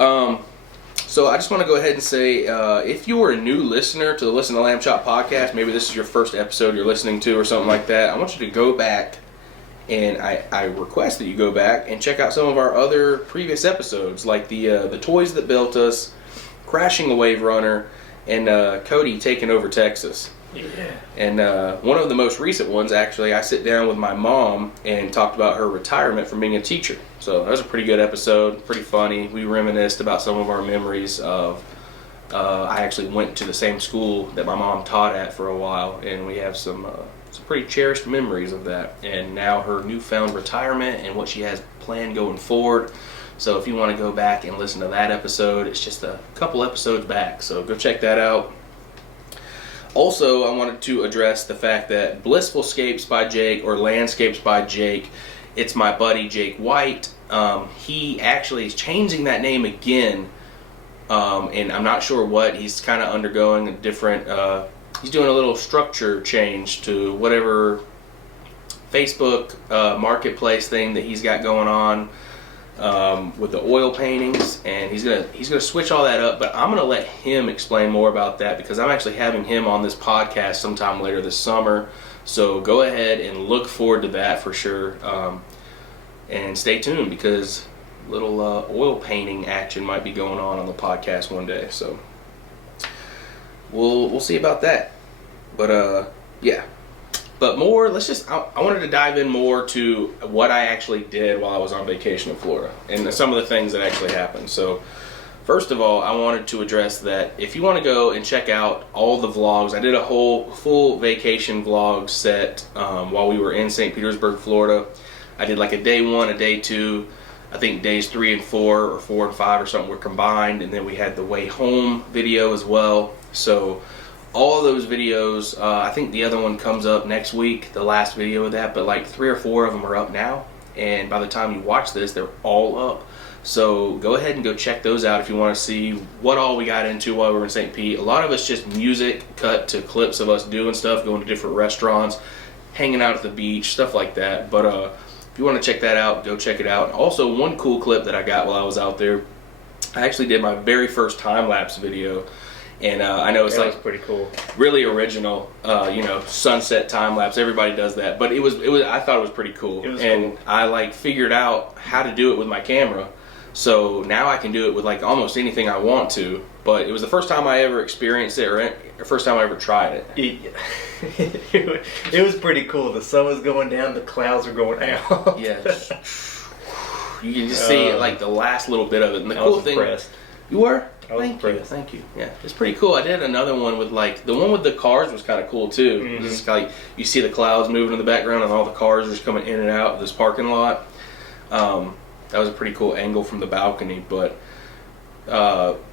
So I just want to go ahead and say, if you are a new listener to the Listen to Lamb Chop podcast, maybe this is your first episode you're listening to or something like that, I want you to go back, and I request that you go back and check out some of our other previous episodes, like the Toys That Built Us, Crashing a Wave Runner, and Cody Taking Over Texas. Yeah. And one of the most recent ones, actually, I sit down with my mom and talked about her retirement from being a teacher. So that was a pretty good episode, pretty funny. We reminisced about some of our memories of, I actually went to the same school that my mom taught at for a while, and we have some pretty cherished memories of that. And now her newfound retirement and what she has planned going forward. So if you want to go back and listen to that episode, it's just a couple episodes back. So go check that out. Also, I wanted to address the fact that Blissful Scapes by Jake, or Landscapes by Jake, it's my buddy Jake White. He actually is changing that name again, and I'm not sure what. He's kind of undergoing a different, he's doing a little structure change to whatever Facebook marketplace thing that he's got going on. With the oil paintings, and he's gonna switch all that up, but I'm gonna let him explain more about that because I'm actually having him on this podcast sometime later this summer. So go ahead and look forward to that for sure, and stay tuned because little oil painting action might be going on the podcast one day. So we'll see about that. But yeah. But more, I wanted to dive in more to what I actually did while I was on vacation in Florida and some of the things that actually happened. So, first of all, I wanted to address that if you want to go and check out all the vlogs, I did a whole full vacation vlog set while we were in St. Petersburg, Florida. I did like a day 1, a day 2. I think days 3 and 4 or 4 and 5 or something were combined. And then we had the way home video as well. So all of those videos, I think the other one comes up next week, the last video of that, but like 3 or 4 of them are up now, and by the time you watch this, they're all up. So go ahead and go check those out if you want to see what all we got into while we were in St. Pete. A lot of it's just music cut to clips of us doing stuff, going to different restaurants, hanging out at the beach, stuff like that. But if you want to check that out, go check it out. Also, one cool clip that I got while I was out there, I actually did my very first time-lapse video. And I know it's that like was pretty cool, really original, sunset time lapse. Everybody does that, but it was. I thought it was pretty cool, and cool. I like figured out how to do it with my camera, so now I can do it with like almost anything I want to. But it was the first time I ever experienced it, or first time I ever tried it. It was pretty cool. The sun was going down, the clouds were going out. Yes, you can just see like the last little bit of it. And the I cool was thing, impressed. You were. Thank you. Yeah, it's pretty cool. I did another one with like the one with the cars was kind of cool too. Mm-hmm. It's like you see the clouds moving in the background and all the cars are just coming in and out of this parking lot. That was a pretty cool angle from the balcony. But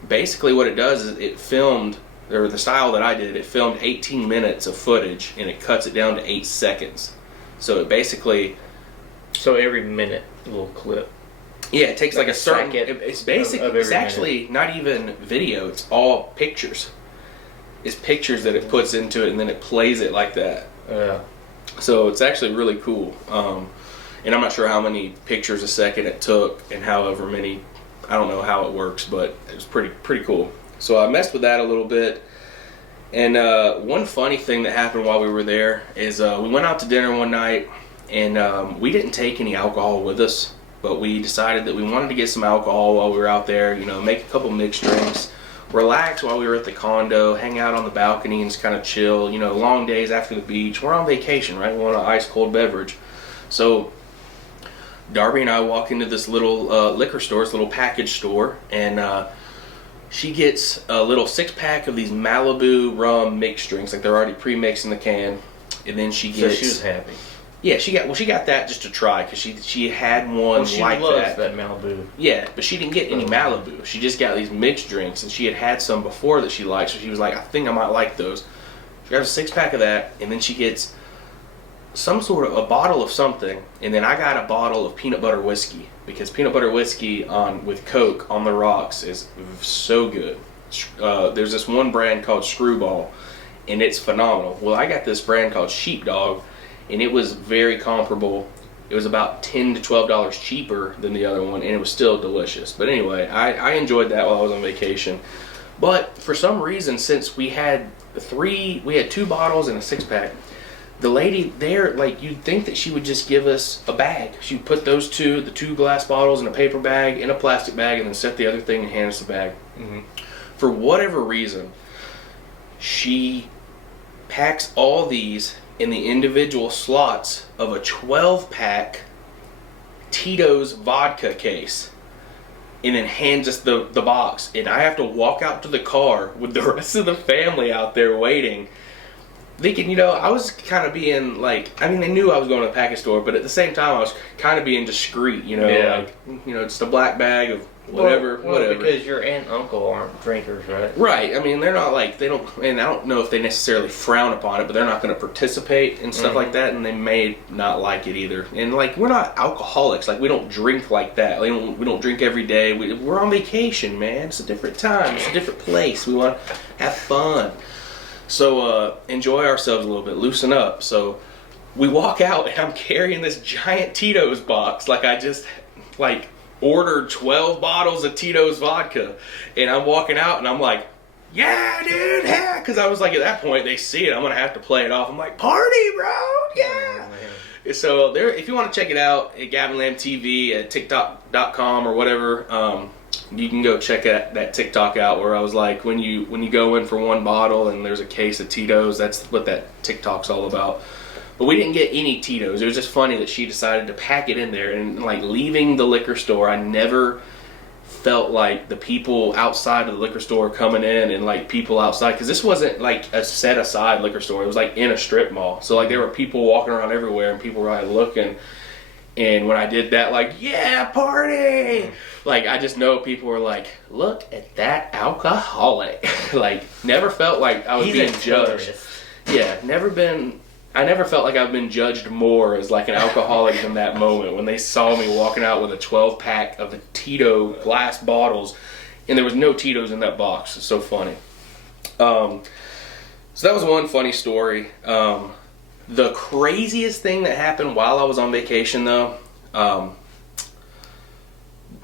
basically, what it does is it filmed, or the style that I did, it filmed 18 minutes of footage and it cuts it down to 8 seconds. So it basically. So every minute, a little clip. Yeah, it takes like a certain. It's basic. It's actually not even video. It's all pictures. It's pictures that it puts into it, and then it plays it like that. Yeah. So it's actually really cool. And I'm not sure how many pictures a second it took, and however many. I don't know how it works, but it was pretty cool. So I messed with that a little bit. And one funny thing that happened while we were there is we went out to dinner one night, and we didn't take any alcohol with us. But we decided that we wanted to get some alcohol while we were out there, make a couple mixed drinks, relax while we were at the condo, hang out on the balcony and just kind of chill. Long days after the beach. We're on vacation, right? We want an ice cold beverage. So Darby and I walk into this little liquor store, this little package store, and she gets a little 6-pack of these Malibu rum mixed drinks, like they're already pre-mixed in the can. And then she gets. So she was happy. Yeah, she got that just to try because she had one she like loves that Malibu. Yeah, but she didn't get any Malibu. She just got these mixed drinks, and she had some before that she liked, so she was like, I think I might like those. She got a 6-pack of that, and then she gets some sort of a bottle of something, and then I got a bottle of peanut butter whiskey because peanut butter whiskey with Coke on the rocks is so good. There's this one brand called Screwball, and it's phenomenal. Well, I got this brand called Sheepdog, and it was very comparable It was about $10 to $12 cheaper than the other one, and it was still delicious. But anyway, I enjoyed that while I was on vacation. But for some reason, since we had 2 bottles and a 6-pack, the lady there, like, you'd think that she would just give us a bag. She'd put the 2 glass bottles in a paper bag, in a plastic bag, and then set the other thing and hand us the bag. Mm-hmm. For whatever reason, she packs all these in the individual slots of a 12-pack Tito's vodka case, and then hands us the box. And I have to walk out to the car with the rest of the family out there waiting, thinking, I was kind of being like, I mean, they knew I was going to the package store, but at the same time, I was kind of being discreet, it's the black bag of whatever. Because your aunt and uncle aren't drinkers, right? Right. I mean, they're not like, they don't, and I don't know if they necessarily frown upon it, but they're not going to participate and stuff like that, and they may not like it either. And like, we're not alcoholics. Like, we don't drink like that. We don't drink every day. We're on vacation, man. It's a different time. It's a different place. We want to have fun. So enjoy ourselves a little bit, loosen up. So we walk out, and I'm carrying this giant Tito's box, like I just ordered 12 bottles of Tito's vodka, and I'm walking out, and I'm like, yeah, dude, yeah, because I was like, at that point, they see it, I'm gonna have to play it off. I'm like, party, bro, yeah. So there, if you want to check it out at Gavin Lamb TV at TikTok.com or whatever. You can go check that TikTok out where I was like, when you go in for 1 bottle and there's a case of Tito's, that's what that TikTok's all about. But we didn't get any Tito's. It was just funny that she decided to pack it in there. And like, leaving the liquor store, I never felt like the people outside of the liquor store coming in and like people outside, because this wasn't like a set aside liquor store. It was like in a strip mall. So like, there were people walking around everywhere, and people were like looking. And when I did that, like, yeah, party! Like, I just know people were like, look at that alcoholic. Like, never felt like I was being judged. Yeah, I never felt like I've been judged more as like an alcoholic in that moment when they saw me walking out with a 12-pack of the Tito glass bottles, and there was no Tito's in that box. It's so funny. So that was one funny story. The craziest thing that happened while I was on vacation, though,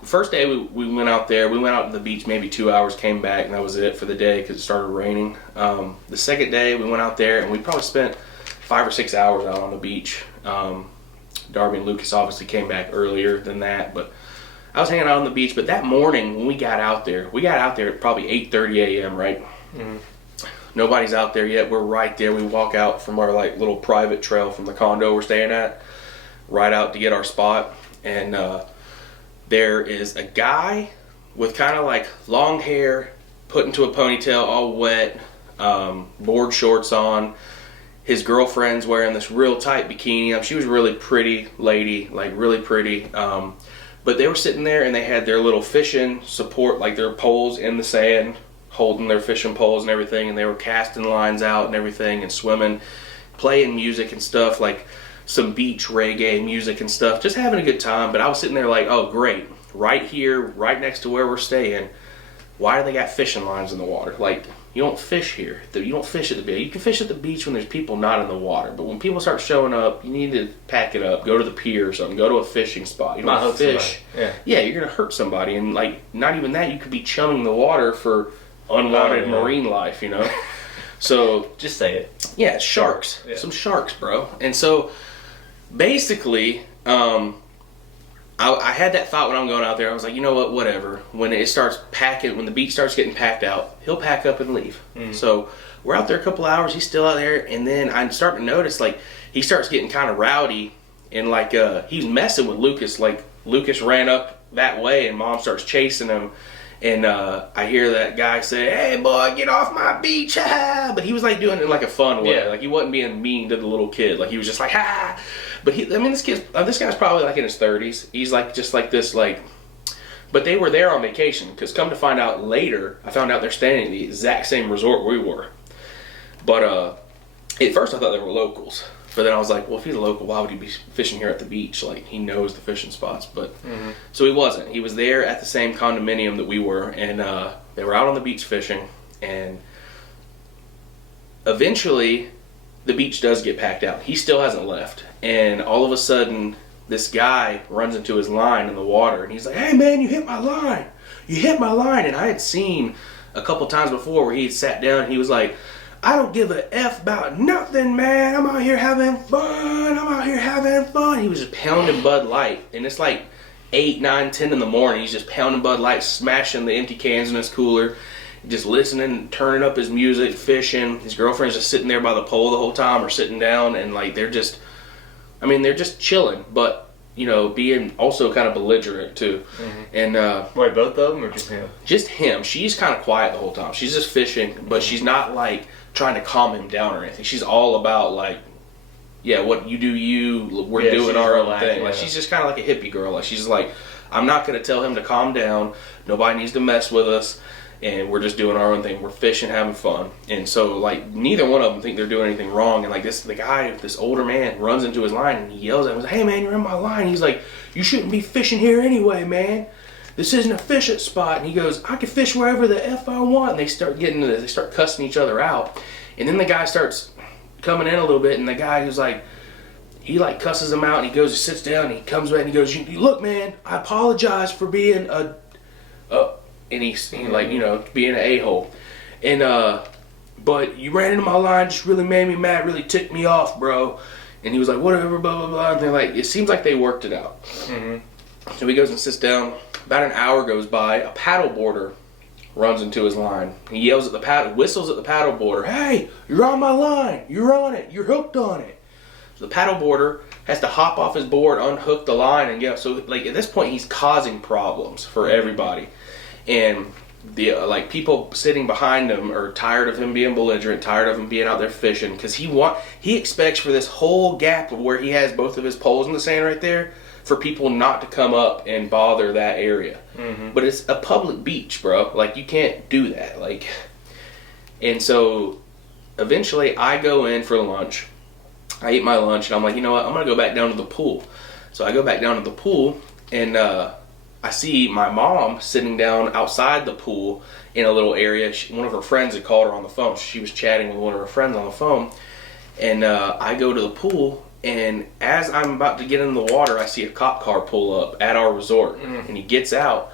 first day we went out there. We went out to the beach maybe 2 hours, came back, and that was it for the day because it started raining. The second day we went out there, and we probably spent 5 or 6 hours out on the beach. Darby and Lucas obviously came back earlier than that, but I was hanging out on the beach. But that morning when we got out there at probably 8:30 a.m., right? Mm-hmm. Nobody's out there yet. We're right there. We walk out from our like little private trail from the condo we're staying at, right out to get our spot. And there is a guy with kind of like long hair, put into a ponytail, all wet, board shorts on. His girlfriend's wearing this real tight bikini. She was a really pretty lady, like really pretty. But they were sitting there, and they had their little fishing support, like their poles in the sand, holding their fishing poles and everything, and they were casting lines out and everything and swimming, playing music and stuff, like some beach reggae music and stuff, just having a good time. But I was sitting there like, oh great, right here, right next to where we're staying, why do they got fishing lines in the water? Like, you don't fish here. You don't fish at the beach. You can fish at the beach when there's people not in the water, but when people start showing up, you need to pack it up, go to the pier or something, go to a fishing spot. You don't fish. Yeah, you're gonna hurt somebody, and like, not even that, you could be chumming the water for unwanted marine life, So just say it. Yeah, sharks. Yeah. Some sharks, bro. And so basically, I had that thought when I'm going out there. I was like, you know what, whatever. When the beach starts getting packed out, he'll pack up and leave. Mm. So we're out there a couple hours. He's still out there, and then I'm starting to notice like he starts getting kind of rowdy, and like he's messing with Lucas. Like, Lucas ran up that way, and Mom starts chasing him. And I hear that guy say, hey, boy, get off my beach, ha! But he was like doing it in like a fun way. Yeah. Like, he wasn't being mean to the little kid. Like, he was just like, ha! But this guy's probably like in his 30s. He's like, just like this, like, but they were there on vacation. Because come to find out later, I found out they're staying in the exact same resort we were. But at first I thought they were locals. But then I was like, well, if he's a local, why would he be fishing here at the beach? Like, he knows the fishing spots. But so he wasn't. He was there at the same condominium that we were, and they were out on the beach fishing. And eventually, the beach does get packed out. He still hasn't left. And all of a sudden, this guy runs into his line in the water, and he's like, "Hey man, you hit my line! You hit my line!" And I had seen a couple times before where he had sat down and he was like, "I don't give a F about nothing, man. I'm out here having fun. I'm out here having fun." He was just pounding Bud Light, and it's like 8, 9, 10 in the morning. He's just pounding Bud Light, smashing the empty cans in his cooler, just listening, turning up his music, fishing. His girlfriend's just sitting there by the pole the whole time, or sitting down, and like they're just chilling, but being also kind of belligerent too. And Wait, both of them or just him? Just him. She's kind of quiet the whole time. She's just fishing, but she's not like trying to calm him down or anything. She's all about like, yeah, what you do, we're doing our own thing. Like she's just kind of like a hippie girl. Like she's like, I'm not going to tell him to calm down. Nobody needs to mess with us. And we're just doing our own thing. We're fishing, having fun. And so, like, neither one of them think they're doing anything wrong. And, like, this older man runs into his line and he yells at him, he's like, "Hey, man, you're in my line." He's like, "You shouldn't be fishing here anyway, man. This isn't a fishing spot." And he goes, "I can fish wherever the F I want." And they start cussing each other out. And then the guy starts coming in a little bit. And the guy who's like, he like cusses him out. And he goes, he sits down and he comes back and he goes, "Look, man, I apologize for being and he's like, being an a-hole. And, but you ran into my line, just really made me mad, really ticked me off, bro." And he was like, "Whatever, blah, blah, blah." And they're like, it seems like they worked it out. So he goes and sits down. About an hour goes by. A paddleboarder runs into his line. He yells at the whistles at the paddleboarder, "Hey, you're on my line. You're on it. You're hooked on it." So the paddleboarder has to hop off his board, unhook the line, and so like at this point he's causing problems for everybody. And the people sitting behind him are tired of him being belligerent, tired of him being out there fishing, because he expects for this whole gap of where he has both of his poles in the sand right there for people not to come up and bother that area. But it's a public beach, bro. Like, you can't do that. Like, and so eventually I go in for lunch. I eat my lunch and I'm like, you know what? I'm gonna go back down to the pool. So I go back down to the pool and I see my mom sitting down outside the pool in a little area. One of her friends had called her on the phone. She was chatting with one of her friends on the phone. And I go to the pool, and as I'm about to get in the water, I see a cop car pull up at our resort. And he gets out,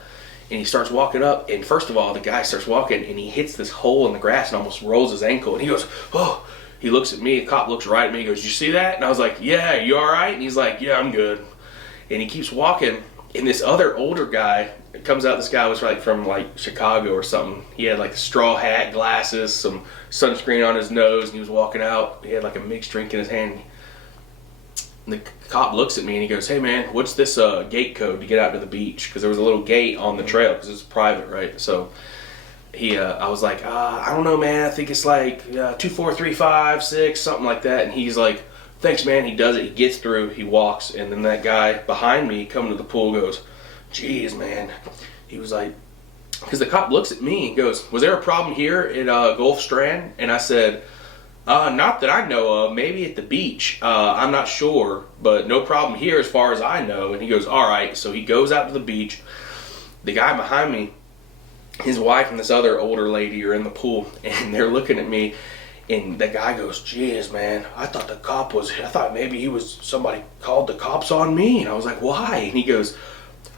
and he starts walking up. And first of all, the guy starts walking, and he hits this hole in the grass and almost rolls his ankle. And he goes, "Oh." He looks at me. The cop looks right at me. He goes, "You see that?" And I was like, "Yeah, you all right?" And he's like, "Yeah, I'm good." And he keeps walking. And this other older guy comes out. This guy was like from like Chicago or something. He had like a straw hat, glasses, some sunscreen on his nose, and he was walking out. He had like a mixed drink in his hand. And the cop looks at me and he goes, "Hey man, what's this gate code to get out to the beach?" Because there was a little gate on the trail because it's private, right? So I was like, "I don't know, man. I think it's like 24356, something like that." And he's like, "Thanks, man." He does it. He gets through. He walks. And then that guy behind me coming to the pool goes, "Geez, man." He was like, because the cop looks at me and goes, "Was there a problem here at Gulf Strand?" And I said, "Not that I know of. Maybe at the beach. I'm not sure. But no problem here as far as I know." And he goes, "All right." So he goes out to the beach. The guy behind me, his wife and this other older lady are in the pool. And they're looking at me. And the guy goes, "Geez, man, I thought maybe somebody called the cops on me." And I was like, "Why?" And he goes,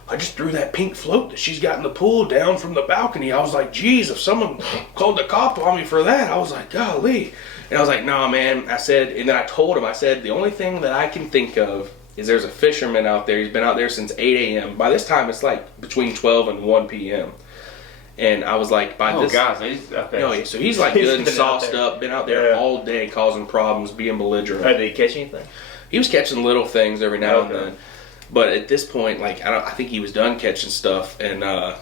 "I just threw that pink float that she's got in the pool down from the balcony." I was like, "Geez, if someone called the cop on me for that," I was like, "Golly." And I was like, "Nah, man." I said, and then I told him, I said, "The only thing that I can think of is there's a fisherman out there. He's been out there since 8 a.m. By this time, it's like between 12 and 1 p.m. And I was like, so he's like good and sauced up, been out there all day causing problems, being belligerent. Did he catch anything? He was catching little things every now and then. But at this point, like, I think he was done catching stuff. And I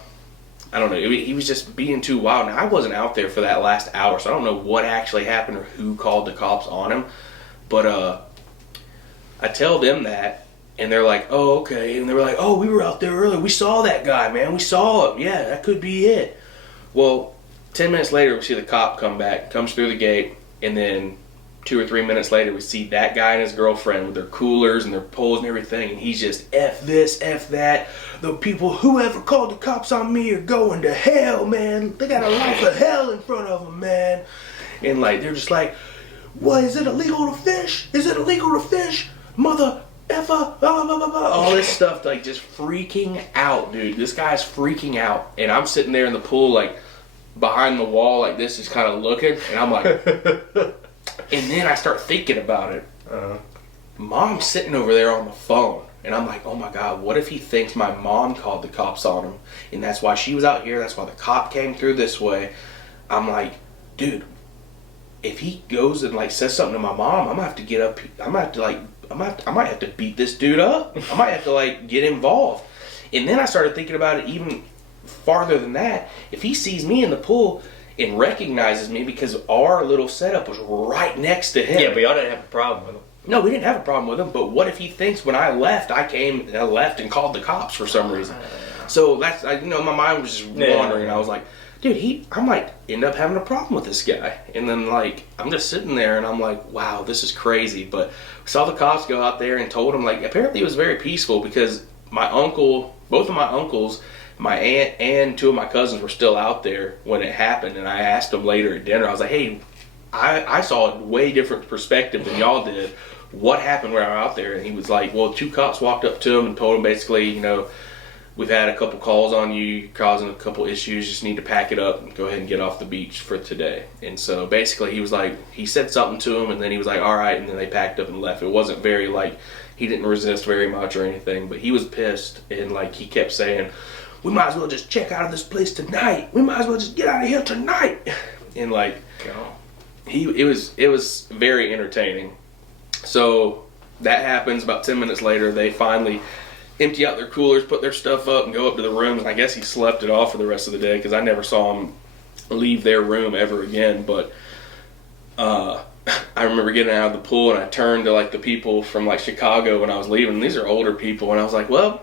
don't know, he was just being too wild. Now, I wasn't out there for that last hour, so I don't know what actually happened or who called the cops on him. But I tell them that. And they're like, "Oh, okay." And they were like, "Oh, we were out there earlier. We saw that guy, man. We saw him. Yeah, that could be it." Well, 10 minutes later, we see the cop come back, comes through the gate, and then 2 or 3 minutes later, we see that guy and his girlfriend with their coolers and their poles and everything, and he's just F this, F that. "The people, whoever called the cops on me are going to hell, man. They got a life of hell in front of them, man." And like, they're just like, "What, is it illegal to fish? Is it illegal to fish? Mother Effa, blah, blah, blah, blah, all this stuff, like just freaking out, dude. This guy's freaking out, and I'm sitting there in the pool, like behind the wall, like this, just kind of looking, and I'm like, and then I start thinking about it. Mom's sitting over there on the phone, and I'm like, oh my God, what if he thinks my mom called the cops on him, and that's why she was out here, that's why the cop came through this way. I'm like, dude, if he goes and like says something to my mom, I'm gonna have to get up, I'm gonna have to like, I might have to beat this dude up. I might have to like get involved. And then I started thinking about it even farther than that. If he sees me in the pool and recognizes me, because our little setup was right next to him. Yeah, but y'all didn't have a problem with him. No, we didn't have a problem with him. But what if he thinks when I left, I left and called the cops for some reason? So that's, my mind was just wandering. I was like, dude, I might end up having a problem with this guy. And then, like, I'm just sitting there, and I'm like, wow, this is crazy. But we saw the cops go out there and told him, like, apparently it was very peaceful because both of my uncles, my aunt, and two of my cousins were still out there when it happened. And I asked them later at dinner, I was like, hey, I saw a way different perspective than y'all did. What happened when I was out there? And he was like, well, two cops walked up to him and told him basically, we've had a couple calls on you, causing a couple issues, just need to pack it up and go ahead and get off the beach for today. And so basically he was like, he said something to him, and then he was like, all right, and then they packed up and left. It wasn't very, like, he didn't resist very much or anything, but he was pissed, and like he kept saying, we might as well just check out of this place tonight. We might as well just get out of here tonight. And like, it was very entertaining. So that happens. About 10 minutes later, they finally empty out their coolers, put their stuff up, and go up to the room. And I guess he slept it off for the rest of the day because I never saw him leave their room ever again. But I remember getting out of the pool, and I turned to like the people from like Chicago when I was leaving. And these are older people, and I was like, well,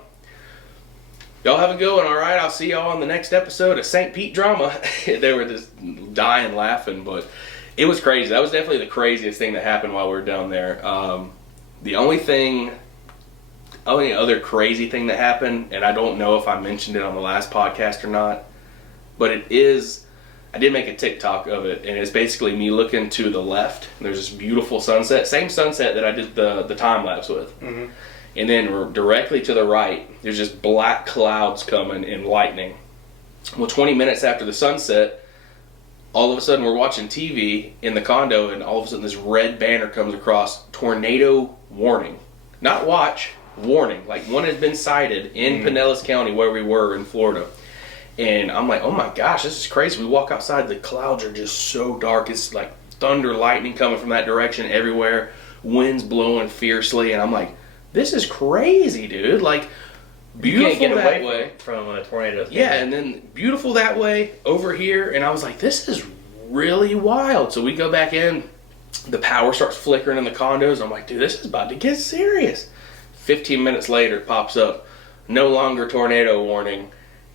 y'all have a good one, all right? I'll see y'all on the next episode of St. Pete Drama. They were just dying laughing, but it was crazy. That was definitely the craziest thing that happened while we were down there. The only other crazy thing that happened, and I don't know if I mentioned it on the last podcast or not, but I did make a TikTok of it, and it's basically me looking to the left, and there's this beautiful sunset, same sunset that I did the time lapse with. Mm-hmm. And then directly to the right, there's just black clouds coming and lightning. Well, 20 minutes after the sunset, all of a sudden we're watching TV in the condo, and all of a sudden this red banner comes across, tornado warning. Not watch, warning. Like one has been sighted in Pinellas County where we were in Florida. And I'm like, oh my gosh, this is crazy. We walk outside, the clouds are just so dark. It's like thunder, lightning coming from that direction everywhere. Winds blowing fiercely. And I'm like, this is crazy, dude. Like, beautiful you can't get that away way. From a tornado. Yeah, and then beautiful that way over here. And I was like, this is really wild. So we go back in. The power starts flickering in the condos. I'm like, dude, this is about to get serious. 15 minutes later, it pops up. No longer tornado warning.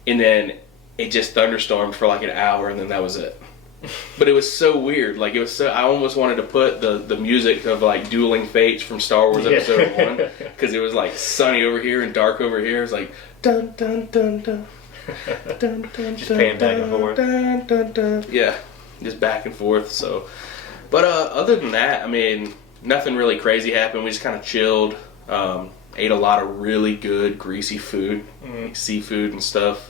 And then it just thunderstormed for like an hour, and then that was it. But it was so weird. Like, it was so, I almost wanted to put the music of like Dueling Fates from Star Wars Episode 1, because it was like sunny over here and dark over here. It was like dun dun dun dun dun dun. Just paying back and forth. Dun, dun, dun. Yeah, just back and forth. So, but other than that, I mean, nothing really crazy happened. We just kind of chilled. Ate a lot of really good greasy food, like seafood and stuff.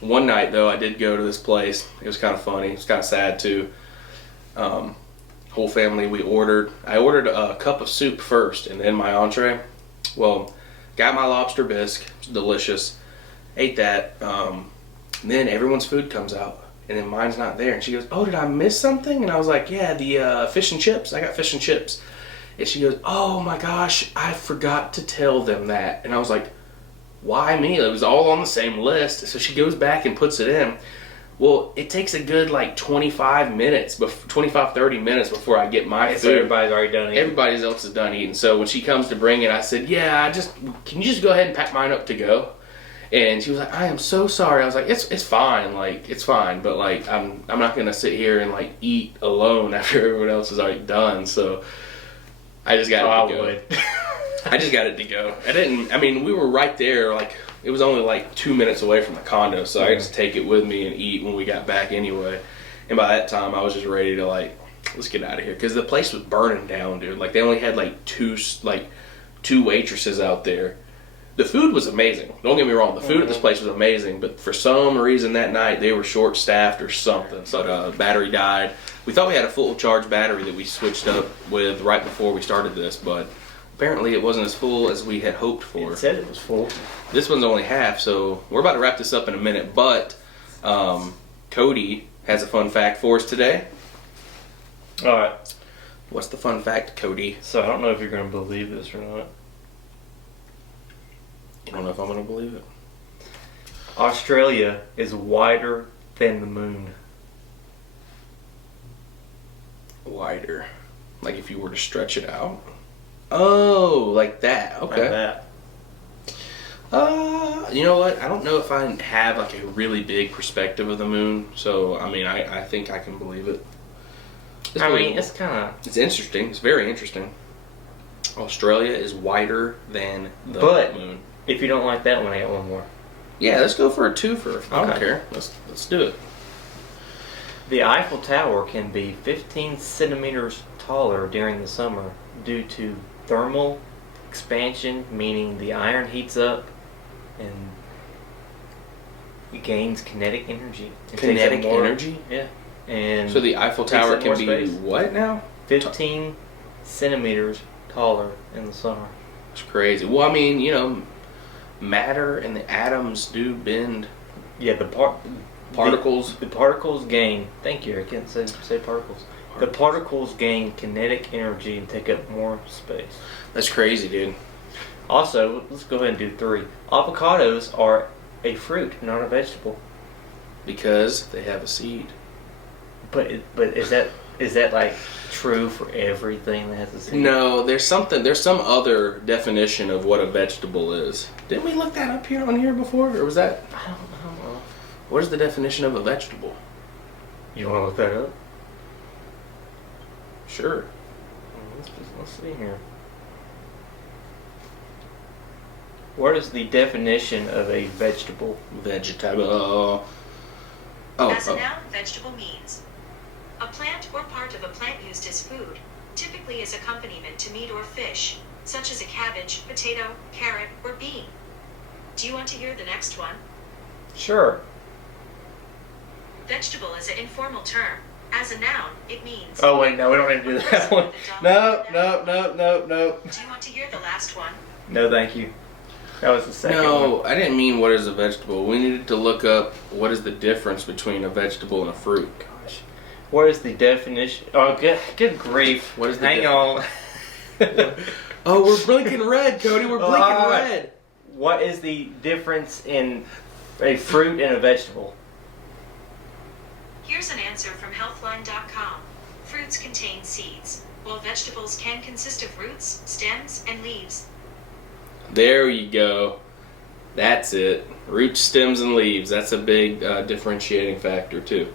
One night though, I did go to this place. It was kind of funny. It was kind of sad too. Whole family, I ordered a cup of soup first and then my entree. Well, got my lobster bisque, it was delicious. Ate that. And then everyone's food comes out, and then mine's not there. And she goes, "Oh, did I miss something?" And I was like, "Yeah, the fish and chips. I got fish and chips." And she goes, "Oh my gosh, I forgot to tell them that." And I was like, why me? It was all on the same list. So she goes back and puts it in. Well, it takes a good like 25 minutes, 30 minutes before I get my food. So everybody's already done eating. Everybody else is done eating. So when she comes to bring it, I said, yeah, can you just go ahead and pack mine up to go? And she was like, I am so sorry. I was like, it's fine. Like, it's fine. But like, I'm not going to sit here and like eat alone after everyone else is already done. So I just got it to go. I just got it to go. We were right there, like, it was only like 2 minutes away from the condo, so I could just take it with me and eat when we got back anyway. And by that time, I was just ready to, like, let's get out of here, because the place was burning down, dude. Like, they only had like two waitresses out there. The food was amazing. Don't get me wrong. The food at this place was amazing, but for some reason that night they were short-staffed or something. So battery died. We thought we had a full charge battery that we switched up with right before we started this, but apparently it wasn't as full as we had hoped for. It said it was full. This one's only half, so we're about to wrap this up in a minute, but Cody has a fun fact for us today. All right. What's the fun fact, Cody? So I don't know if you're going to believe this or not. I don't know if I'm going to believe it. Australia is wider than the moon. Wider. Like if you were to stretch it out? Oh, like that. Okay. Like that. You know what? I don't know if I have like a really big perspective of the moon, so I mean, I think I can believe it. I mean, it's kind of... It's interesting. It's very interesting. Australia is wider than the moon. If you don't like that one, I got one more. Yeah, let's go for a twofer. I don't Okay. care. Let's do it. The Eiffel Tower can be 15 centimeters taller during the summer due to thermal expansion, meaning the iron heats up and it gains kinetic energy. It takes up Kinetic more- energy? Yeah. And So the Eiffel takes Tower up can more be space. what now? 15 centimeters taller in the summer. It's crazy. Well, I mean, you know, matter and the atoms do bend Yeah, particles. The particles gain. Thank you. I can't say particles. The particles gain kinetic energy and take up more space. That's crazy, dude. Also, let's go ahead and do 3. Avocados are a fruit, not a vegetable. Because they have a seed. But is that like true for everything that has a seed? No, there's some other definition of what a vegetable is. Didn't we look that up on here before, or was that? I don't know. What is the definition of a vegetable? You want to look that up? Sure. Let's see here. What is the definition of a vegetable? Vegetable. As a noun, vegetable means a plant or part of a plant used as food, typically as accompaniment to meat or fish, such as a cabbage, potato, carrot, or bean. Do you want to hear the next one? Sure. Vegetable is an informal term. As a noun, it means... Oh wait, no, we don't need to do that one. No. Do you want to hear the last one? No, thank you. That was the second one. No, I didn't mean what is a vegetable. We needed to look up what is the difference between a vegetable and a fruit. Gosh. What is the definition? Oh, good grief. What is the Hang on. Oh, we're blinking red, Cody. We're blinking red. What is the difference in a fruit and a vegetable? Here's an answer from healthline.com. Fruits contain seeds, while vegetables can consist of roots, stems, and leaves. There you go. That's it. Roots, stems, and leaves. That's a big differentiating factor, too.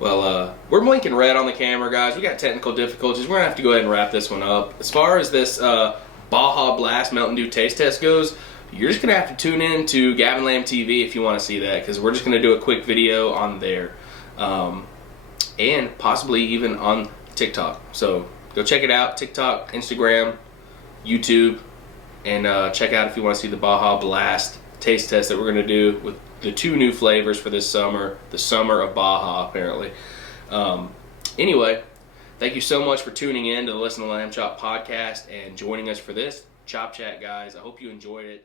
Well, we're blinking red on the camera, guys. We got technical difficulties. We're going to have to go ahead and wrap this one up. As far as this Baja Blast Mountain Dew taste test goes, you're just going to have to tune in to Gavin Lamb TV if you want to see that, because we're just going to do a quick video on there. And possibly even on TikTok. So go check it out. TikTok, Instagram, YouTube. And check out if you want to see the Baja Blast taste test that we're going to do with the 2 new flavors for this summer. The summer of Baja, apparently. Anyway, thank you so much for tuning in to the Listen to Lamb Chop podcast and joining us for this Chop Chat, guys. I hope you enjoyed it.